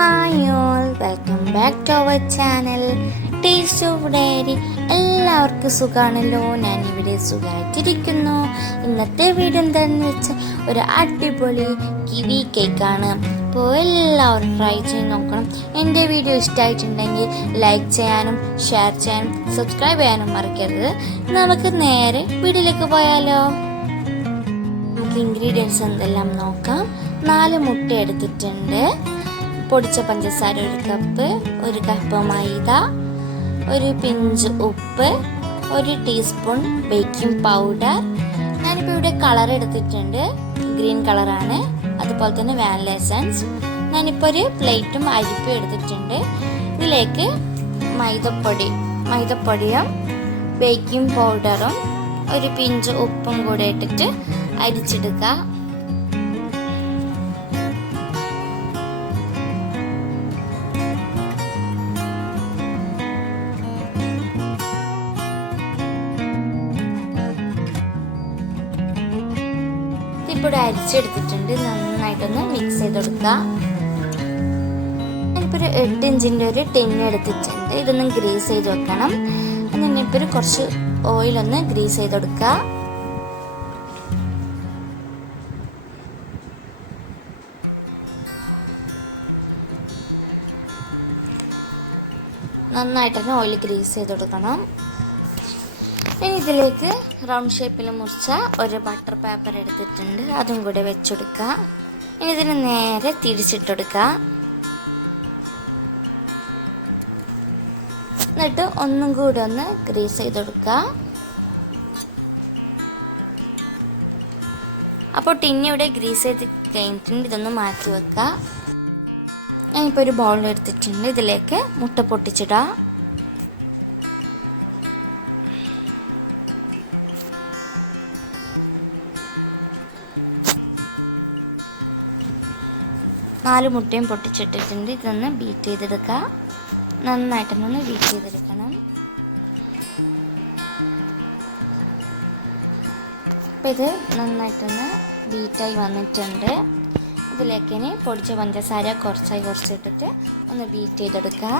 Hi all welcome back to our channel taste of dairy എല്ലാവർക്കും സുഖമാണല്ലോ ഞാൻ ഇവിടെ സുഖമായിട്ടിരിക്കുന്നു ഇന്നത്തെ വീഡിയോ എന്താണെന്ന് വെച്ചാൽ ഒരു അടിപൊളി കിവി കേക്കാണ്. അപ്പോൾ എല്ലാവരും ട്രൈ ചെയ്ത് നോക്കണം. എന്റെ വീഡിയോ ഇഷ്ടമായിട്ടുണ്ടെങ്കിൽ ലൈക്ക് ചെയ്യാനും ഷെയർ ചെയ്യാനും സബ്സ്ക്രൈബ് ചെയ്യാനും മറക്കരുത്. നമുക്ക് നേരെ വീഡിയോയിലേക്ക് പോയാലോ. നമുക്ക് ഇൻഗ്രീഡിയൻസ് എന്തെല്ലാം നോക്കാം. നാല് മുട്ട എടുത്തിട്ടുണ്ട്. പൊടിച്ച പഞ്ചസാര ഒരു കപ്പ് ഒരു കപ്പ് മൈദ ഒരു പിഞ്ച് ഉപ്പ് ഒരു ടീസ്പൂൺ ബേക്കിംഗ് പൗഡർ. ഞാനിപ്പോൾ ഇവിടെ കളർ എടുത്തിട്ടുണ്ട്. ഗ്രീൻ കളറാണ്. അതുപോലെ തന്നെ വാനില എസൻസ്. ഞാനിപ്പോൾ ഒരു പ്ലേറ്റും അരിപ്പും എടുത്തിട്ടുണ്ട്. ഇതിലേക്ക് മൈദപ്പൊടി മൈദപ്പൊടിയും ബേക്കിംഗ് പൗഡറും ഒരു പിഞ്ച് ഉപ്പും കൂടെ ഇട്ടിട്ട് അരിച്ചെടുക്കുക. ഇപ്പോൾ അരിച്ചെടുത്തിട്ടുണ്ട്. നന്നായിട്ടൊന്ന് മിക്സ് ചെയ്ത് കൊടുക്കുക ഞാനിപ്പോൾ ഒരു എട്ട് ഇഞ്ചിന്റെ ഒരു ടിന്ന് എടുത്തിട്ടുണ്ട്. ഇതൊന്ന് ഗ്രീസ് ചെയ്ത് വെക്കണം. എന്നിപ്പോൾ ഒരു കുറച്ച് ഒന്ന് ഗ്രീസ് ചെയ്ത് കൊടുക്കുക നന്നായിട്ട് തന്നെ ഓയിൽ ഗ്രീസ് ചെയ്ത് കൊടുക്കണം ഇനി ഇതിലേക്ക് റൗണ്ട് ഷേപ്പിൽ മുറിച്ച ഒരു ബട്ടർ പേപ്പർ എടുത്തിട്ടുണ്ട്. അതും കൂടെ വെച്ചെടുക്കുക. ഇനി ഇതിന് നേരെ തിരിച്ചിട്ടെടുക്കുക. എന്നിട്ട് ഒന്നും കൂടെ ഒന്ന് ഗ്രീസ് ചെയ്തെടുക്കുക. അപ്പോൾ ടിന്നി ഇവിടെ ഗ്രീസ് ചെയ്ത് കഴിഞ്ഞിട്ടുണ്ട്. ഇതൊന്ന് മാറ്റി വെക്കുക. ഞാനിപ്പോൾ ഒരു ബൗളിൽ എടുത്തിട്ടുണ്ട്. ഇതിലേക്ക് മുട്ട പൊട്ടിച്ചിടാം. നാല് മുട്ടയും പൊട്ടിച്ചിട്ടിട്ടുണ്ട്. ഇതൊന്ന് ബീറ്റ് ചെയ്തെടുക്കുക. നന്നായിട്ടൊന്ന് ബീറ്റ് ചെയ്തെടുക്കണം. അപ്പോൾ ഇത് നന്നായിട്ടൊന്ന് ബീറ്റായി വന്നിട്ടുണ്ട്. ഇതിലേക്ക് ഇനി പൊടിച്ച പഞ്ചസാര കുറച്ചായി കുറച്ചിട്ടിട്ട് ഒന്ന് ബീറ്റ് ചെയ്തെടുക്കുക.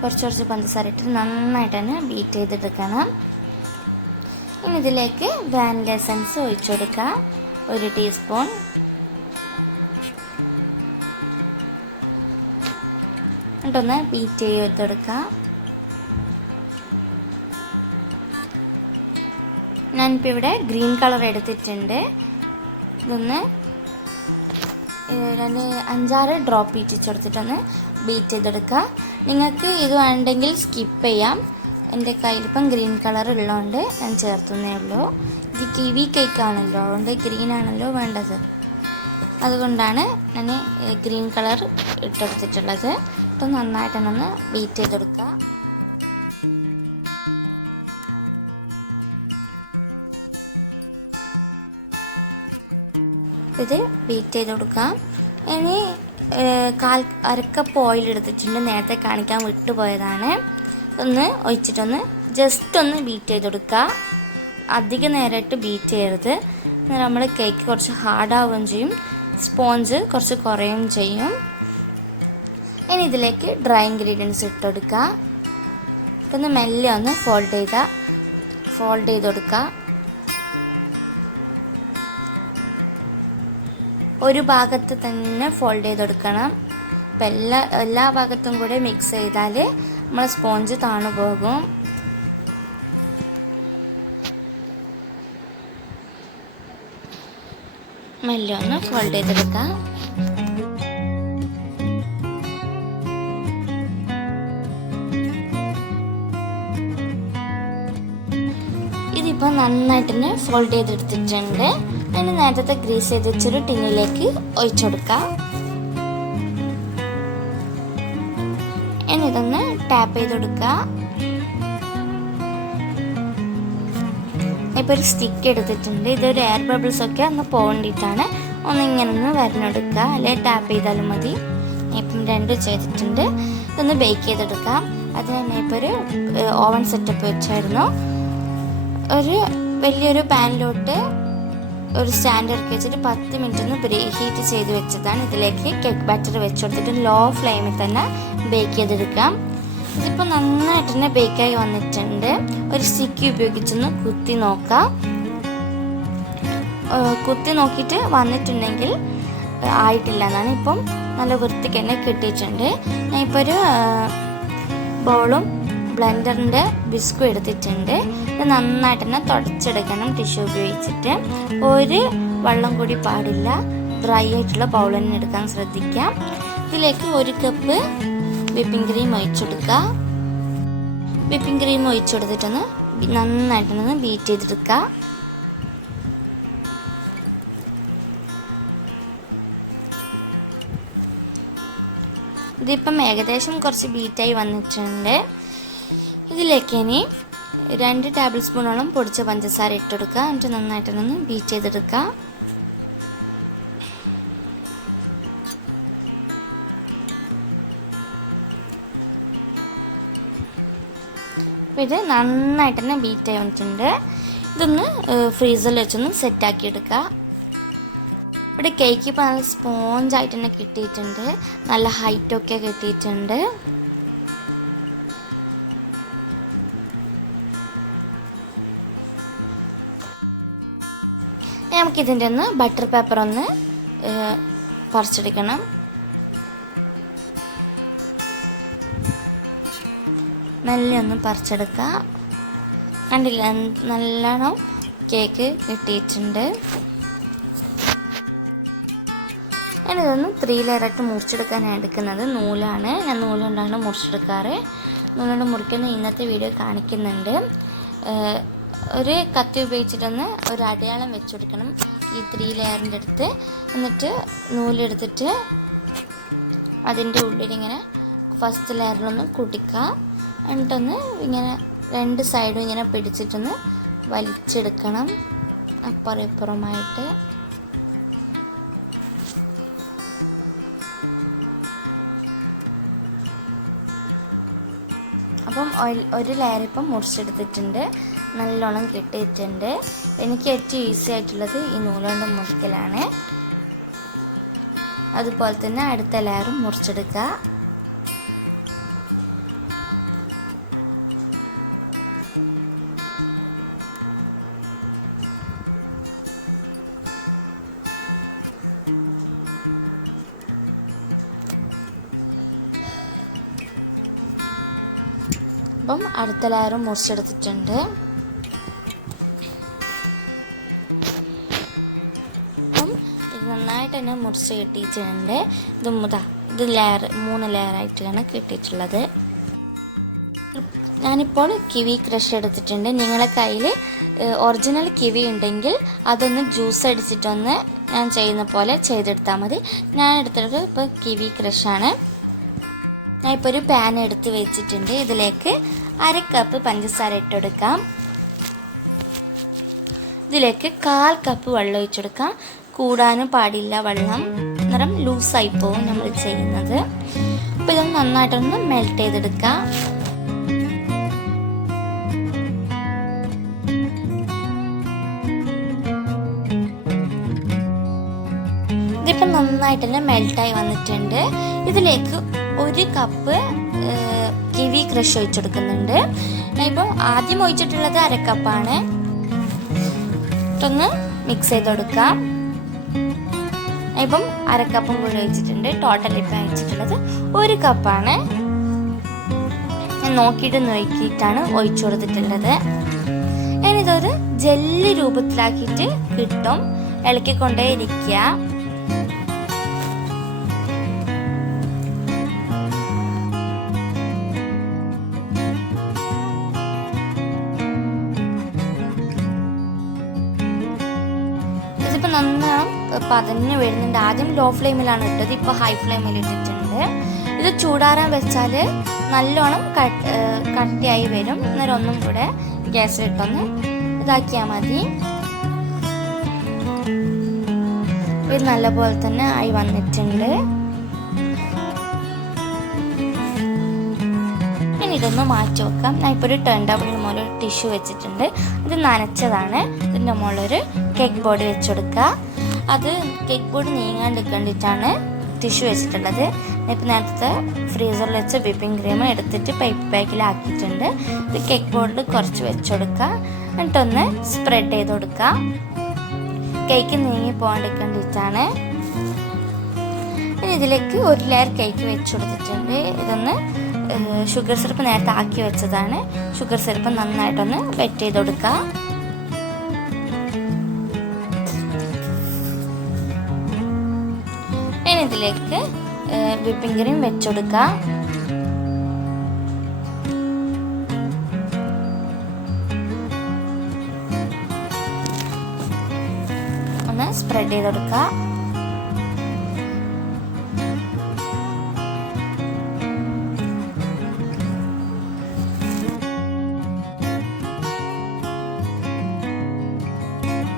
കുറച്ച് കുറച്ച് പഞ്ചസാര ഇട്ട് നന്നായിട്ട് തന്നെ ബീറ്റ് ചെയ്തെടുക്കണം. ഇനി ഇതിലേക്ക് വാനില എസൻസ് ഒഴിച്ചു കൊടുക്കാം. ഒരു ടീസ്പൂൺ എന്നിട്ടൊന്ന് ബീറ്റ് ചെയ്തെടുക്കാം ഞാനിപ്പോൾ ഇവിടെ ഗ്രീൻ കളർ എടുത്തിട്ടുണ്ട്. ഇതൊന്ന് രണ്ട് അഞ്ചാറ് ഡ്രോപ്പ് ഇട്ടിച്ചെടുത്തിട്ടൊന്ന് ബീറ്റ് ചെയ്തെടുക്കുക നിങ്ങൾക്ക് ഇത് വേണ്ടെങ്കിൽ സ്കിപ്പ് ചെയ്യാം. എന്റെ കയ്യിലിപ്പം ഗ്രീൻ കളർ ഉള്ളതുകൊണ്ട് ഞാൻ ചേർത്തുന്നേ ഉള്ളൂ. ഇത് കിവി കേക്ക് ആണല്ലോ അതുകൊണ്ട് ഗ്രീൻ ആണല്ലോ വേണ്ടത്. അതുകൊണ്ടാണ് ഞാൻ ഗ്രീൻ കളർ ഇട്ടെടുത്തിട്ടുള്ളത്. ഇപ്പം നന്നായിട്ടൊന്ന് ബീറ്റ് ചെയ്തെടുക്കുക. ഇത് ബീറ്റ് ചെയ്ത് കൊടുക്കാം ഇനി കാൽ അരക്കപ്പ് ഓയിൽ എടുത്തിട്ടുണ്ട് നേരത്തെ കാണിക്കാൻ വിട്ടുപോയതാണ്. ഒന്ന് ഒഴിച്ചിട്ടൊന്ന് ജസ്റ്റ് ഒന്ന് ബീറ്റ് ചെയ്ത് കൊടുക്കുക. അധിക നേരമായിട്ട് ബീറ്റ് ചെയ്യരുത്. നമ്മൾ കേക്ക് കുറച്ച് ഹാർഡാവുകയും ചെയ്യും. സ്പോഞ്ച് കുറച്ച് കുറയുകയും ചെയ്യും. ഇനി ഇതിലേക്ക് ഡ്രൈ ഇൻഗ്രീഡിയൻസ് ഇട്ട് കൊടുക്കുക. ഒന്ന് മെല്ലെ ഒന്ന് ഫോൾഡ് ചെയ്ത ഫോൾഡ് ചെയ്ത് കൊടുക്കുക. ഒരു ഭാഗത്ത് തന്നെ ഫോൾഡ് ചെയ്ത് കൊടുക്കണം അപ്പം എല്ലാ എല്ലാ ഭാഗത്തും കൂടെ മിക്സ് ചെയ്താൽ നമ്മൾ സ്പോഞ്ച് താണു പോകും. മെല്ലെ ഒന്ന് ഫോൾഡ് ചെയ്തെടുക്കാം. ഇതിപ്പോൾ നന്നായിട്ട് തന്നെ ഫോൾഡ് ചെയ്തെടുത്തിട്ടുണ്ട്. അതിന് നേരത്തെ ഗ്രീസ് ചെയ്ത് വെച്ചൊരു ടിന്നിലേക്ക് ഒഴിച്ചു കൊടുക്കാം ഇതൊന്ന് ടാപ്പ് ചെയ്ത് കൊടുക്കുക ഇപ്പോൾ ഒരു സ്റ്റിക്ക് എടുത്തിട്ടുണ്ട്. ഇതൊരു എയർ ബബിൾസ് ഒക്കെ ഒന്ന് പോകേണ്ടിയിട്ടാണ് ഒന്ന് ഇങ്ങനെ ഒന്ന് വരഞ്ഞെടുക്കുക അല്ലെങ്കിൽ ടാപ്പ് ചെയ്താലും മതി. ഇപ്പം രണ്ട് ചെയ്തിട്ടുണ്ട്. ഇതൊന്ന് ബേക്ക് ചെയ്തെടുക്കാം അതിന് തന്നെ ഇപ്പോൾ ഒരു ഓവൻ സെറ്റപ്പ് വെച്ചായിരുന്നു. ഒരു വലിയൊരു പാനിലോട്ട് ഒരു സ്റ്റാൻഡ് ഇറക്കി വെച്ചിട്ട് പത്ത് മിനിറ്റ് ഒന്ന് ബ്രേ ഹീറ്റ് ചെയ്ത് വെച്ചതാണ്. ഇതിലേക്ക് കേക്ക് ബാറ്റർ വെച്ച് കൊടുത്തിട്ട് ലോ ഫ്ലെയിമിൽ തന്നെ ബേക്ക് ചെയ്തെടുക്കാം. ഇതിപ്പോൾ നന്നായിട്ട് തന്നെ ബേക്കായി വന്നിട്ടുണ്ട്. ഒരു സ്റ്റിക്ക് ഉപയോഗിച്ചൊന്ന് കുത്തി നോക്കാം. കുത്തി നോക്കിയിട്ട് വന്നിട്ടുണ്ടെങ്കിൽ ആയിട്ടില്ല എന്നാണ് ഇപ്പം നല്ല വൃത്തിക്ക് തന്നെ കിട്ടിയിട്ടുണ്ട്. ഞാൻ ഇപ്പോൾ ഒരു ബൗളും ബ്ലെൻഡറിന്റെ ബിസ്കു എടുത്തിട്ടുണ്ട്. ഇത് നന്നായിട്ട് തന്നെ തുടച്ചെടുക്കണം ടിഷ്യൂ ഉപയോഗിച്ചിട്ട്. ഒരു വെള്ളം കൂടി പാടില്ല. ഡ്രൈ ആയിട്ടുള്ള ബൗൾ തന്നെ എടുക്കാൻ ശ്രദ്ധിക്കാം. ഇതിലേക്ക് ഒരു കപ്പ് വിപ്പിംഗ് ക്രീം ഒഴിച്ചെടുക്കുക വിപ്പിംഗ് ക്രീം ഒഴിച്ചെടുത്തിട്ടൊന്ന് നന്നായിട്ടൊന്ന് ബീറ്റ് ചെയ്തെടുക്കുക. ഇതിപ്പം ഏകദേശം കുറച്ച് ബീറ്റായി വന്നിട്ടുണ്ട്. ഇതിലേക്ക് ഇനി രണ്ട് ടേബിൾ സ്പൂണോളം പൊടിച്ച പഞ്ചസാര ഇട്ടെടുക്കുക. എന്നിട്ട് നന്നായിട്ടൊന്ന് ബീറ്റ് ചെയ്തെടുക്കുക. ഇത് നന്നായിട്ട് തന്നെ ബീറ്റ് ആയി വന്നിട്ടുണ്ട്. ഇതൊന്ന് ഫ്രീസറിൽ വെച്ചൊന്ന് സെറ്റാക്കി എടുക്കുക. ഇവിടെ കേക്ക് ഇപ്പോൾ നല്ല സ്പോഞ്ച് ആയിട്ട് തന്നെ കിട്ടിയിട്ടുണ്ട്. നല്ല ഹൈറ്റൊക്കെ കിട്ടിയിട്ടുണ്ട്. നമുക്കിതിന്റെ ഒന്ന് ബട്ടർ പേപ്പർ ഒന്ന് പറിച്ചെടുക്കണം. നല്ല ഒന്ന് പറിച്ചെടുക്കുക കണ്ടില്ല നല്ലോണം കേക്ക് കിട്ടിയിട്ടുണ്ട്. ഞാനിതൊന്ന് ത്രീ ലെയറായിട്ട് മുറിച്ചെടുക്കാനാണ് എടുക്കുന്നത്. നൂലാണ്. ഞാൻ നൂലുകൊണ്ടാണ് മുറിച്ചെടുക്കാറ്. നൂലുകൊണ്ട് മുറിക്കുന്ന ഇന്നത്തെ വീഡിയോ കാണിക്കുന്നുണ്ട്. ഒരു കത്തി ഉപയോഗിച്ചിട്ടൊന്ന് ഒരു അടയാളം വെച്ച് കൊടുക്കണം ഈ ത്രീ ലെയറിന്റെ അടുത്ത്. എന്നിട്ട് നൂലെടുത്തിട്ട് അതിന്റെ ഉള്ളിലിങ്ങനെ ഫസ്റ്റ് ലെയറിലൊന്ന് കുടിക്കുക. എന്നിട്ടൊന്ന് ഇങ്ങനെ രണ്ട് സൈഡും ഇങ്ങനെ പിടിച്ചിട്ടൊന്ന് വലിച്ചെടുക്കണം. അപ്പുറം ഇപ്പുറമായിട്ട്. അപ്പം ഒരു ലെയർ ഇപ്പം മുറിച്ചെടുത്തിട്ടുണ്ട്. നല്ലോണം കിട്ടിയിട്ടുണ്ട്. എനിക്ക് ഏറ്റവും ഈസി ആയിട്ടുള്ളത് ഈ നൂലുകൊണ്ട് മുറിക്കലാണ്. അതുപോലെ തന്നെ അടുത്ത ലെയറും മുറിച്ചെടുക്കുക. അടുത്ത ലയറും മുറിച്ചെടുത്തിട്ടുണ്ട്. അപ്പം ഇത് നന്നായിട്ട് തന്നെ മുറിച്ച് കിട്ടിയിട്ടുണ്ട്. ഇത് മുതാ ഇത് ലെയർ മൂന്ന് ലെയറായിട്ടാണ് കിട്ടിയിട്ടുള്ളത്. ഞാനിപ്പോൾ കിവി ക്രഷ് എടുത്തിട്ടുണ്ട്. നിങ്ങളെ കയ്യിൽ ഒറിജിനൽ കിവി ഉണ്ടെങ്കിൽ അതൊന്ന് ജ്യൂസ് അടിച്ചിട്ടൊന്ന് ഞാൻ ചെയ്യുന്ന പോലെ ചെയ്തെടുത്താൽ മതി. ഞാൻ എടുത്തിട്ട് ഇപ്പോൾ കിവി ക്രഷാണ് ഞാൻ ഇപ്പോൾ ഒരു പാൻ എടുത്ത് വെച്ചിട്ടുണ്ട്. ഇതിലേക്ക് അര കപ്പ് പഞ്ചസാര ഇട്ടെടുക്കാം. ഇതിലേക്ക് കാൽ കപ്പ് വെള്ളം ഒഴിച്ചെടുക്കാം. കൂടാനും പാടില്ല വെള്ളം. നിറം ലൂസായി പോകും നമ്മൾ ചെയ്യുന്നത്. അപ്പോൾ ഇതൊന്ന് നന്നായിട്ടൊന്ന് മെൽറ്റ് ചെയ്തെടുക്കാം. ഇതിപ്പോൾ നന്നായിട്ട് തന്നെ മെൽറ്റായി വന്നിട്ടുണ്ട്. ഇതിലേക്ക് ഒരു കപ്പ് കിവി ക്രഷ് ഒഴിച്ചെടുക്കുന്നുണ്ട്. ഇപ്പം ആദ്യം ഒഴിച്ചിട്ടുള്ളത് അരക്കപ്പാണ്. ഇട്ടൊന്ന് മിക്സ് ചെയ്ത് കൊടുക്കാം ഇപ്പം അരക്കപ്പും കൂടി ഒഴിച്ചിട്ടുണ്ട്. ടോട്ടൽ ഇപ്പം ഒഴിച്ചിട്ടുള്ളത് ഒരു കപ്പാണ്. ഞാൻ നോക്കിയിട്ട് നോക്കിയിട്ടാണ് ഒഴിച്ചു കൊടുത്തിട്ടുള്ളത്. ഇനി ഇതൊരു ജെല്ലി രൂപത്തിലാക്കിയിട്ട് കിട്ടും. ഇളക്കിക്കൊണ്ടേ ഇരിക്കുക. ഇതിപ്പോൾ നന്നായി പതഞ്ഞ് വരുന്നുണ്ട്. ആദ്യം ലോ ഫ്ലെയിമിലാണ് ഇട്ടത്. ഇപ്പോൾ ഹൈ ഫ്ലെയിമിൽ ഇട്ടിട്ടുണ്ട്. ഇത് ചൂടാറാൻ വെച്ചാൽ നല്ലോണം കട്ടിയായി വരും. അന്നേരം ഒന്നും കൂടെ ഗ്യാസിലിട്ടൊന്ന് ഇതാക്കിയാൽ മതി. ഇത് നല്ലപോലെ തന്നെ ആയി വന്നിട്ടുണ്ട്. ഇനി ഇതൊന്ന് മാറ്റി വെക്കാം. ഞാൻ ഇപ്പോൾ ഒരു ടേൺ ടേബിളിന് മുകളിൽ ഒരു ടിഷ്യൂ വെച്ചിട്ടുണ്ട്. ഇത് നനച്ചതാണ്. ഇതിന്റെ മുകളിലൊരു കേക്ക് ബോർഡ് വെച്ച് കൊടുക്കുക അത് കേക്ക് ബോർഡ് നീങ്ങാണ്ടിരിക്കേണ്ടിട്ടാണ് കണ്ടിട്ടാണ് ടിഷ്യൂ വെച്ചിട്ടുള്ളത് ഇപ്പോൾ നേരത്തെ ഫ്രീസറിൽ വെച്ച് വിപ്പിംഗ് ക്രീം എടുത്തിട്ട് പൈപ്പ് ബാഗിലാക്കിയിട്ടുണ്ട് ഇത് കേക്ക് ബോർഡിൽ കുറച്ച് വെച്ച് കൊടുക്കുക എന്നിട്ടൊന്ന് സ്പ്രെഡ് ചെയ്ത് കൊടുക്കുക. കേക്ക് നീങ്ങി പോകാണ്ടിരിക്കേണ്ടിട്ടാണ്. ഇനി ഇതിലേക്ക് ഒരു ലെയർ കേക്ക് വെച്ച് കൊടുത്തിട്ടുണ്ട്. ഇതൊന്ന് ഷുഗർ സിറപ്പ് നേരത്തെ ആക്കി വെച്ചതാണ്. ഷുഗർ സിറപ്പ് നന്നായിട്ടൊന്ന് വെറ്റ് ചെയ്ത് കൊടുക്കുക. ഇതിലേക്ക് വിപ്പിംഗ് ക്രീം വെച്ചുകൊടുക്കുക ഒന്ന് സ്പ്രെഡ് ചെയ്ത് കൊടുക്കുക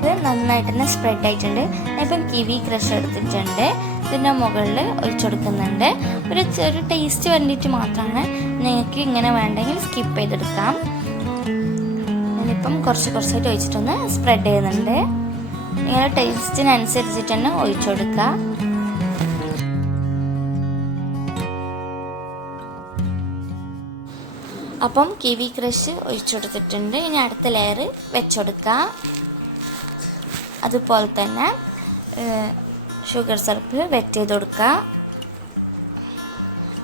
ഇത് നന്നായിട്ട് തന്നെ സ്പ്രെഡ് ആയിട്ടുണ്ട്. ഇപ്പം കിവി ക്രഷ് എടുത്തിട്ടുണ്ട്. ഇതിന്റെ മുകളിൽ ഒഴിച്ചു കൊടുക്കുന്നുണ്ട് ഒരു ഒരു ടേസ്റ്റ് വേണ്ടിയിട്ട് മാത്രമാണ് നിങ്ങൾക്ക് ഇങ്ങനെ വേണ്ടെങ്കിൽ സ്കിപ്പ് ചെയ്തെടുക്കാം. ഞാനിപ്പം കുറച്ച് കുറച്ചായിട്ട് ഒഴിച്ചിട്ടൊന്ന് സ്പ്രെഡ് ചെയ്യുന്നുണ്ട്. നിങ്ങളുടെ ടേസ്റ്റിനനുസരിച്ചിട്ട് തന്നെ ഒഴിച്ചു കൊടുക്കുക അപ്പം കിവി ക്രഷ് ഒഴിച്ചു കൊടുത്തിട്ടുണ്ട് ഇനി അടുത്ത ലെയർ വെച്ചുകൊടുക്കുക അതുപോലെ തന്നെ ഷുഗർ സിറപ്പ് വെറ്റ് ചെയ്ത് കൊടുക്കുക.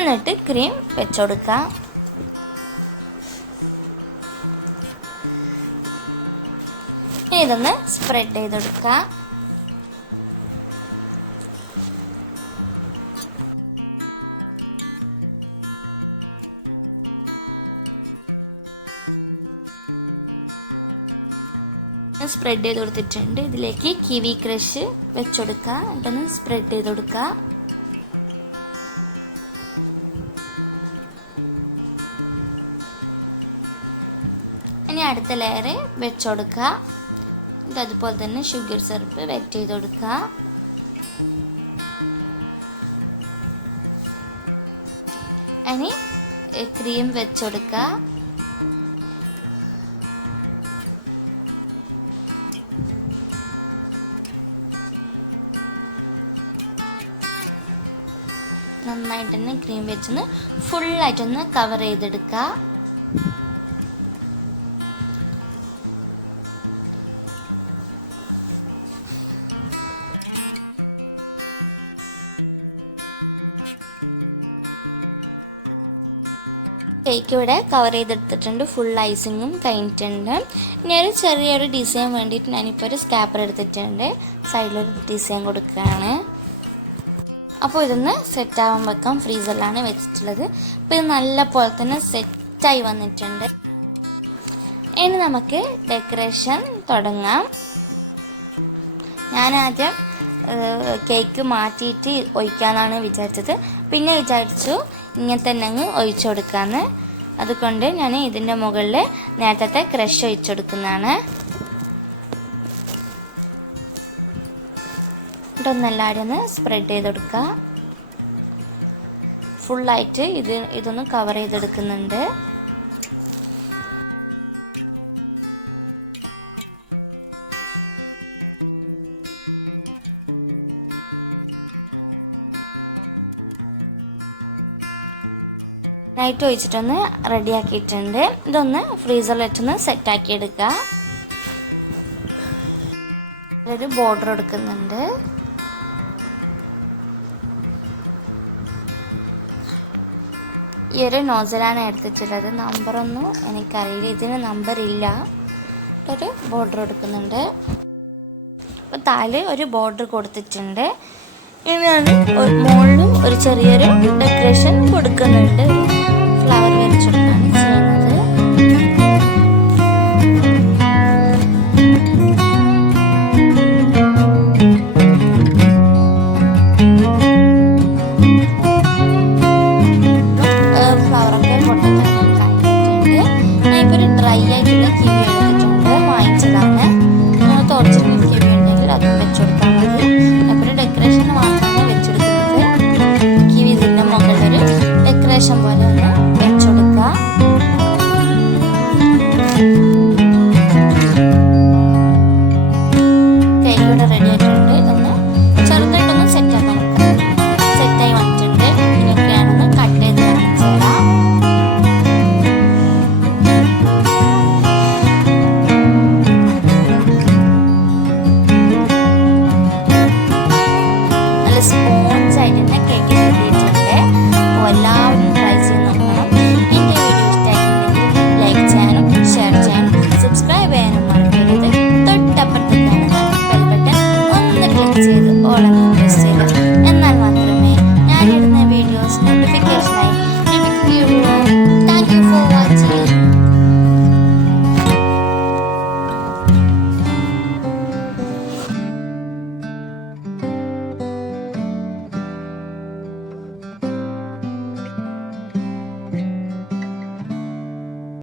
എന്നിട്ട് ക്രീം വെച്ച് കൊടുക്കുക. ഇതൊന്ന് സ്പ്രെഡ് ചെയ്ത് കൊടുക്കുക. സ്പ്രെഡ് ചെയ്ത് കൊടുത്തിട്ടുണ്ട്. ഇതിലേക്ക് കിവി ക്രഷ് വെച്ചുകൊടുക്കുക എന്നിട്ടൊന്ന് സ്പ്രെഡ് ചെയ്ത് കൊടുക്കുക. ഇനി അടുത്ത ലെയർ വെച്ചുകൊടുക്കുക ഇത് അതുപോലെ തന്നെ ഷുഗർ സിറപ്പ് വെറ്റ് ചെയ്ത് കൊടുക്കുക. ഇനി ക്രീം വെച്ചുകൊടുക്കുക നന്നായിട്ട് തന്നെ ക്രീം വെച്ചൊന്ന് ഫുള്ളായിട്ടൊന്ന് കവർ ചെയ്തെടുക്കുക കേക്ക് ഇവിടെ കവർ ചെയ്തെടുത്തിട്ടുണ്ട് ഫുൾ ഐസിങ്ങും കഴിഞ്ഞിട്ടുണ്ട്. ഇനി ഒരു ചെറിയൊരു ഡിസൈൻ വേണ്ടിയിട്ട് ഞാനിപ്പോൾ ഒരു സ്കാപ്പർ എടുത്തിട്ടുണ്ട്. സൈഡിലൊരു ഡിസൈൻ കൊടുക്കുകയാണ്. അപ്പോൾ ഇതൊന്ന് സെറ്റാവാൻ വെക്കാം. ഫ്രീസറിലാണ് വെച്ചിട്ടുള്ളത്. അപ്പോൾ ഇത് നല്ല പോലെ തന്നെ സെറ്റായി വന്നിട്ടുണ്ട്. ഇനി നമുക്ക് ഡെക്കറേഷൻ തുടങ്ങാം. ഞാൻ ആദ്യം കേക്ക് മാറ്റിയിട്ട് ഒഴിക്കാനാണ് വിചാരിച്ചത്. പിന്നെ വിചാരിച്ചു ഇങ്ങനെ തന്നെ അങ്ങ് ഒഴിച്ചു കൊടുക്കാമെന്ന്. അതുകൊണ്ട് ഞാൻ ഇതിന്റെ മുകളിൽ നേരത്തെ ക്രഷ് ഒഴിച്ചു കൊടുക്കുന്നതാണ്. ഇതൊന്നെല്ലാവരും ഒന്ന് സ്പ്രെഡ് ചെയ്ത് കൊടുക്കുക ഫുള്ളായിട്ട് ഇത് ഇതൊന്ന് കവർ ചെയ്തെടുക്കുന്നുണ്ട്. നൈറ്റ് ഒഴിച്ചിട്ടൊന്ന് റെഡിയാക്കിയിട്ടുണ്ട് ഇതൊന്ന് ഫ്രീസറിലിട്ടൊന്ന് സെറ്റ് സെറ്റാക്കി എടുക്കുക. ഒരു ബോർഡർ എടുക്കുന്നുണ്ട്. ഈ ഒരു നോസലാണ് എടുത്തിട്ടുള്ളത്. നമ്പറൊന്നും എനിക്കറിയില്ല. ഇതിന് നമ്പർ ഇല്ല ഒരു ബോർഡർ എടുക്കുന്നുണ്ട് അപ്പോൾ താൽ ഒരു ബോർഡർ കൊടുത്തിട്ടുണ്ട്. ഇനിയാണ് മുകളിലും ഒരു ചെറിയൊരു ഡെക്കറേഷൻ കൊടുക്കുന്നുണ്ട്. ഫ്ലവർ വരച്ചെടുക്കാണ് ചെയ്യുന്നത്.